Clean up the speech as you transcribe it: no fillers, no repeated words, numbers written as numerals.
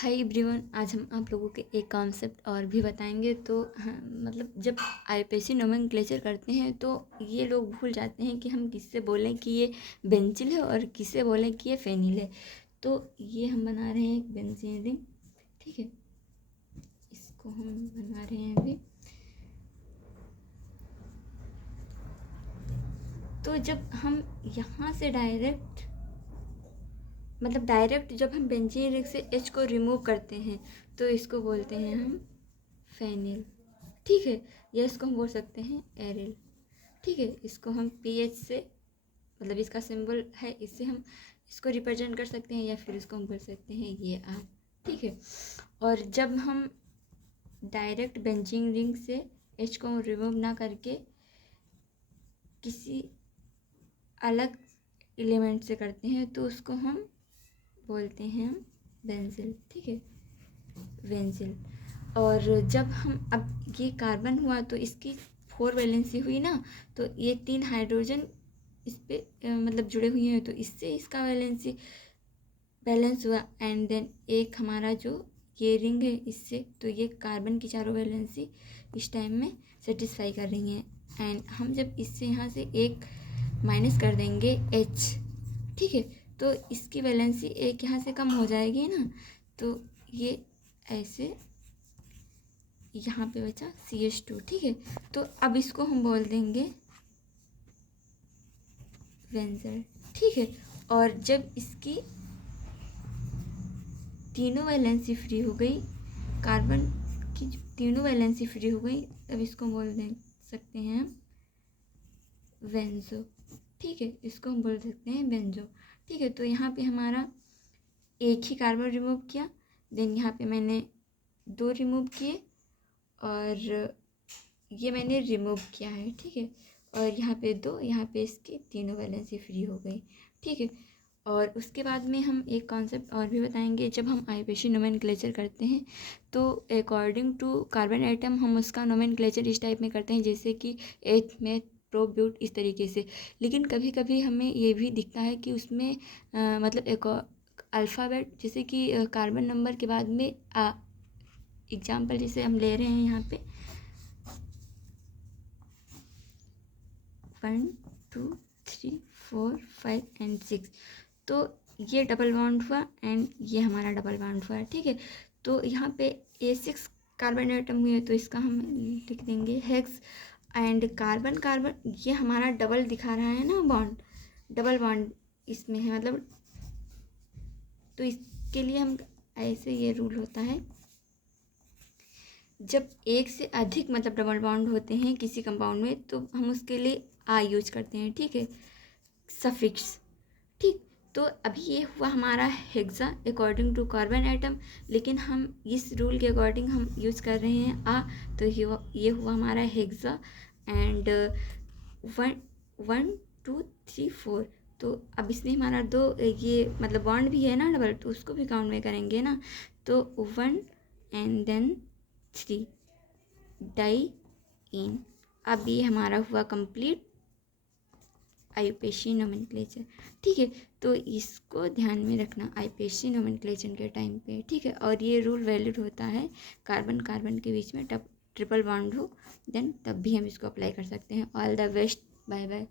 Hi everyone, आज हम आप लोगों के एक कॉन्सेप्ट और भी बताएंगे। तो मतलब जब आईपीसी नोमेनक्लेचर करते हैं तो ये लोग भूल जाते हैं कि हम किससे बोलें कि ये बेंजिल है और किससे बोलें कि ये फेनिल है। तो ये हम बना रहे हैं एक बेंजीन रिंग, ठीक है। इसको हम बना रहे हैं अभी। तो जब हम यहाँ से डायरेक्ट जब हम बेंजीन रिंग से एच को रिमूव करते हैं तो इसको बोलते हैं हम फेनिल, ठीक है। या इसको हम बोल सकते हैं एरिल, ठीक है। इसको हम पीएच से, मतलब इसका सिंबल है, इससे हम इसको रिप्रेजेंट कर सकते हैं, या फिर इसको हम बोल सकते हैं ये आर, ठीक है। और जब हम डायरेक्ट बेंजीन रिंग से एच को रिमूव ना करके किसी अलग एलिमेंट से करते हैं तो उसको हम बोलते हैं बेंजिल, ठीक है, बेंजिल। और जब हम अब ये कार्बन हुआ तो इसकी 4 वैलेंसी हुई ना, तो ये 3 हाइड्रोजन इस पे मतलब जुड़े हुए हैं, तो इससे इसका वैलेंसी बैलेंस हुआ। एंड देन एक हमारा जो ये रिंग है इससे, तो ये कार्बन की 4 वैलेंसी इस टाइम में सेटिस्फाई कर रही हैं। एंड हम जब इससे यहाँ से एक माइनस कर देंगे H, ठीक है, तो इसकी वैलेंसी एक यहाँ से कम हो जाएगी ना, तो ये ऐसे यहाँ पे बचा CH2, ठीक है। तो अब इसको हम बोल देंगे बेंजल, ठीक है। और जब इसकी तीनों वैलेंसी फ्री हो गई, कार्बन की तीनों वैलेंसी फ्री हो गई, तब इसको बोल दे सकते हैं हम बेंजो, ठीक है। इसको हम बोल सकते हैं बेंजो, ठीक है। तो यहाँ पे हमारा एक ही कार्बन रिमूव किया, देन यहाँ पे मैंने 2 रिमूव किए और ये मैंने रिमूव किया है, ठीक है। और यहाँ पे 2, यहाँ पे इसकी तीनों वैलेंसी फ्री हो गई, ठीक है। और उसके बाद में हम एक कॉन्सेप्ट और भी बताएंगे। जब हम आईपीसी नोमेनक्लेचर करते हैं तो अकॉर्डिंग टू कार्बन आइटम हम उसका नोमेनक्लेचर इस टाइप में करते हैं, जैसे कि एथ, मेथ, प्रो, ब्यूट, इस तरीके से। लेकिन कभी कभी हमें ये भी दिखता है कि उसमें मतलब एक अल्फ़ाबेट, जैसे कि कार्बन नंबर के बाद में एग्जाम्पल जैसे हम ले रहे हैं यहाँ पे 1 2 3 4 5 एंड 6, तो ये डबल बॉन्ड हुआ एंड ये हमारा डबल बॉन्ड हुआ, ठीक है। तो यहाँ पे A6 कार्बन एटम हुई है, तो इसका हम लिख देंगे हेक्स। एंड कार्बन कार्बन ये हमारा डबल दिखा रहा है ना, बॉन्ड, डबल बॉन्ड इसमें है, मतलब तो इसके लिए हम ऐसे, ये रूल होता है जब एक से अधिक मतलब डबल बॉन्ड होते हैं किसी कंपाउंड में, तो हम उसके लिए आ यूज करते हैं, ठीक है, सफिक्स, ठीक। तो अभी ये हुआ हमारा hexa according to carbon atom, लेकिन हम इस रूल के अकॉर्डिंग हम यूज कर रहे हैं आ, तो ये हुआ हमारा हेक्सा। एंड 1 2 3 4, तो अब इसमें हमारा 2 ये मतलब बॉन्ड भी है ना डबल, तो उसको भी काउंट में करेंगे ना, तो 1 एंड देन 3 डाई इन। अब ये हमारा हुआ कंप्लीट आईपीसी नोमेनक्लेचर, ठीक है। तो इसको ध्यान में रखना आईपीसी नोमेनक्लेचर के टाइम पे, ठीक है। और ये रूल वैलिड होता है कार्बन कार्बन के बीच में ट्रिपल बॉन्ड हो, देन तब भी हम इसको अप्लाई कर सकते हैं। All the best, bye bye.